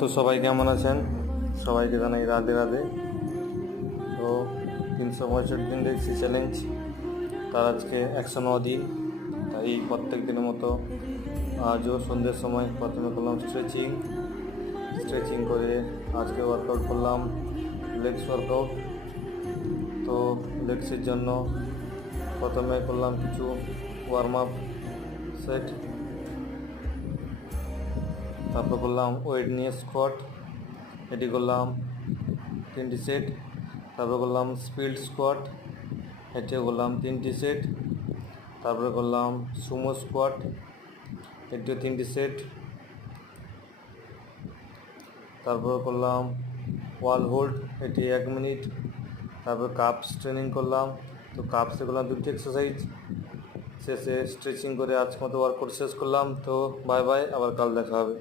তো সবাই কেমন আছেন? সবাইকে জানাই রাধে রাধে। তো 365 দিন দেখছি চ্যালেঞ্জ, তার আজকে 109 দিন। তাই প্রত্যেক দিনের মতো আজও সন্ধ্যের সময় প্রথমে করলাম স্ট্রেচিং করে আজকে ওয়ার্কআউট করলাম লেগস ওয়ার্কআউট। তো লেগসের জন্য প্রথমে করলাম কিছু ওয়ার্ম আপ সেট, তারপর করলাম ওয়েট নিয়ে স্কোয়াট, এটি করলাম 3টি সেট। তারপর করলাম স্পিড স্কোয়াট, এটিও করলাম 3টি সেট। তারপরে করলাম সুমো স্কোয়াট, এটিও 3টি সেট। তারপর করলাম ওয়াল হোল্ড, এটি 1 মিনিট। তারপর কাপস ট্রেনিং করলাম, তো কাপসে করলাম 2টি এক্সারসাইজ। শেষে স্ট্রেচিং করে আজকের মতো ওয়ার্কআউট শেষ করলাম। তো বাই বাই, আবার কাল দেখা হবে।